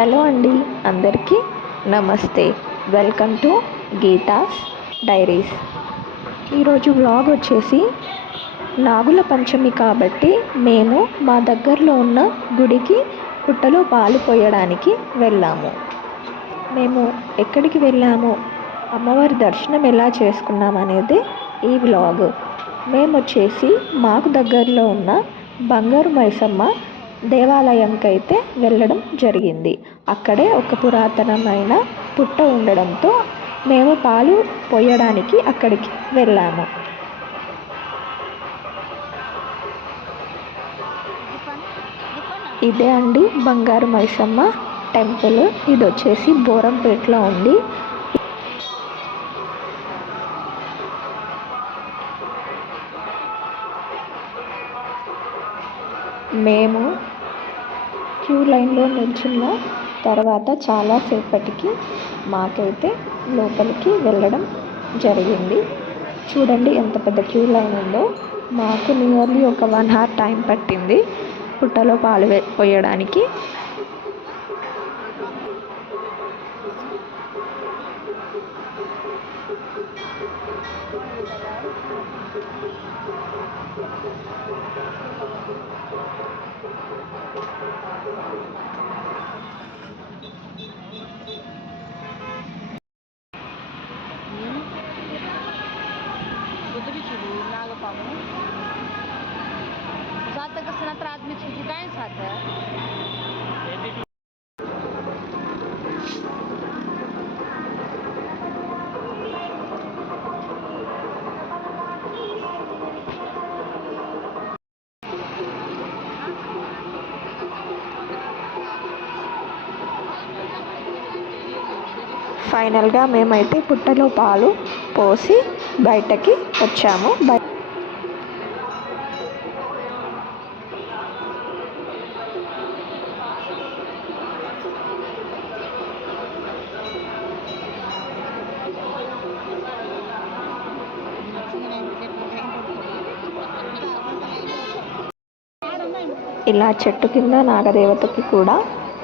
Hello అండి, అందరికీ నమస్తే. Welcome to Geetha's diaries. ఈరోజు వ్లాగ్ వచ్చేసి నాగుల పంచమి కాబట్టి మేము మా దగ్గరలో ఉన్న గుడికి పుట్టలో పాలు పోయడానికి వెళ్ళాము. మేము ఎక్కడికి వెళ్ళాము, అమ్మవారి దర్శనం ఎలా చేసుకున్నాం అనేది ఈ వ్లాగ్. మేము వచ్చేసి మాకు దగ్గరలో ఉన్న బంగారు మైసమ్మ దేవాలయంకి అయితే వెళ్ళడం జరిగింది. అక్కడే ఒక పురాతనమైన పుట్ట ఉండడంతో మేము పాలు పోయడానికి అక్కడికి వెళ్ళాము. ఇదే అండి బంగారు మైసమ్మ టెంపుల్. ఇది వచ్చేసి బోరంపేటలో ఉంది. మేము క్యూ లైన్లో నిల్చున్న తర్వాత చాలాసేపటికి మాకైతే లోపలికి వెళ్ళడం జరిగింది. చూడండి ఎంత పెద్ద క్యూ లైన్ ఉందో. మాకు నియర్లీ ఒక 1 hour టైం పట్టింది పుట్టలో పాలు పోయడానికి. ఫైనల్గా మేమైతే పుట్టలో పాలు పోసి బయటకి వచ్చాము. ఇలా చెట్టు కింద నాగదేవతకి కూడా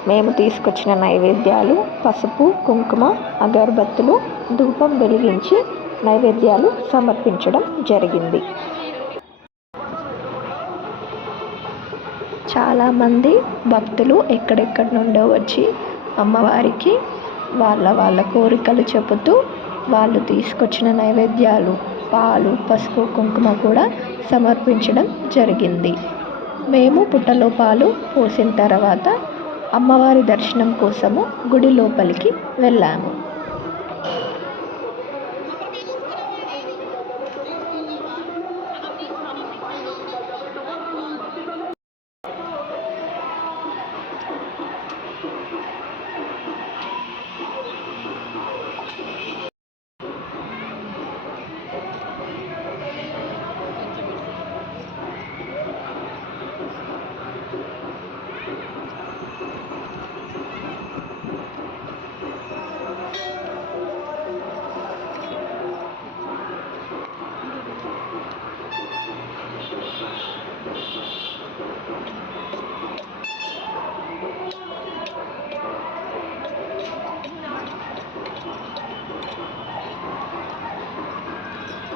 మేము తీసుకొచ్చిన నైవేద్యాలు, పసుపు, కుంకుమ, అగరబత్తులు, ధూపం వెలిగించి నైవేద్యాలు సమర్పించడం జరిగింది. చాలామంది భక్తులు ఎక్కడెక్కడి నుండో వచ్చి అమ్మవారికి వాళ్ళ కోరికలు చెబుతూ వాళ్ళు తీసుకొచ్చిన నైవేద్యాలు, పాలు, పసుపు, కుంకుమ కూడా సమర్పించడం జరిగింది. మేము పుట్టలో పాలు పోసిన తర్వాత అమ్మవారి దర్శనం కోసము గుడి లోపలికి వెళ్ళాము.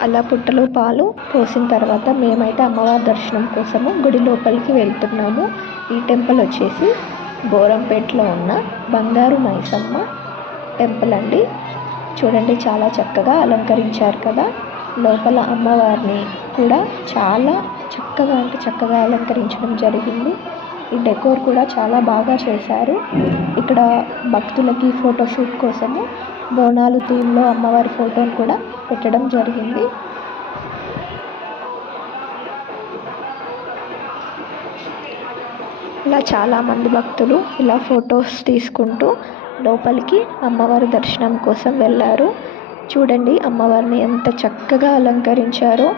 అలా పుట్టలో పాలు పోసిన తర్వాత మేమైతే అమ్మవారి దర్శనం కోసము గుడి లోపలికి వెళ్తున్నాము. ఈ టెంపుల్ వచ్చేసి బోరంపేటలో ఉన్న బంగారు మైసమ్మ టెంపుల్ అండి. చూడండి చాలా చక్కగా అలంకరించారు కదా. లోపల అమ్మవారిని కూడా చాలా చక్కగా అలంకరించడం జరిగింది. ఈ డెకోర్ కూడా చాలా బాగా చేశారు. ఇక్కడ భక్తులకి ఫోటోషూట్ కోసము బోనాలు థీమ్లో అమ్మవారి ఫోటోను కూడా పెట్టడం జరిగింది. ఇలా చాలామంది భక్తులు ఇలా ఫొటోస్ తీసుకుంటూ లోపలికి అమ్మవారి దర్శనం కోసం వెళ్ళారు. చూడండి అమ్మవారిని ఎంత చక్కగా అలంకరించారో.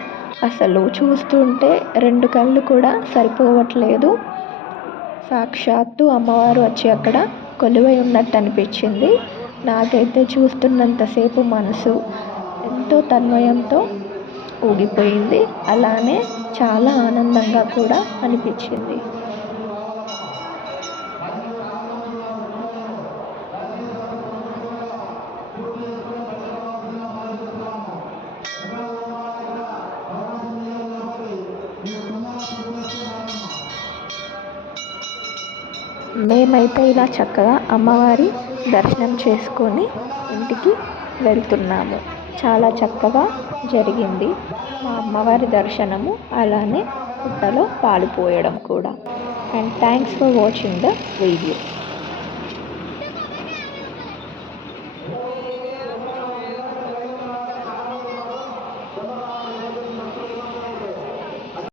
అసలు చూస్తుంటే 2 కళ్ళు కూడా సరిపోవట్లేదు. సాక్షాత్తు అమ్మవారు వచ్చి అక్కడ కొలువై ఉన్నట్టు అనిపించింది. నాకైతే చూస్తున్నంతసేపు మనసు ఎంతో తన్మయంతో ఊగిపోయింది. అలానే చాలా ఆనందంగా కూడా అనిపించింది. మేమైతే ఇలా చక్కగా అమ్మవారి దర్శనం చేసుకొని ఇంటికి వెళ్తున్నాము. చాలా చక్కగా జరిగింది మా అమ్మవారి దర్శనము, అలానే పుట్టలో పాలు పోయడం కూడా. And thanks for watching the video.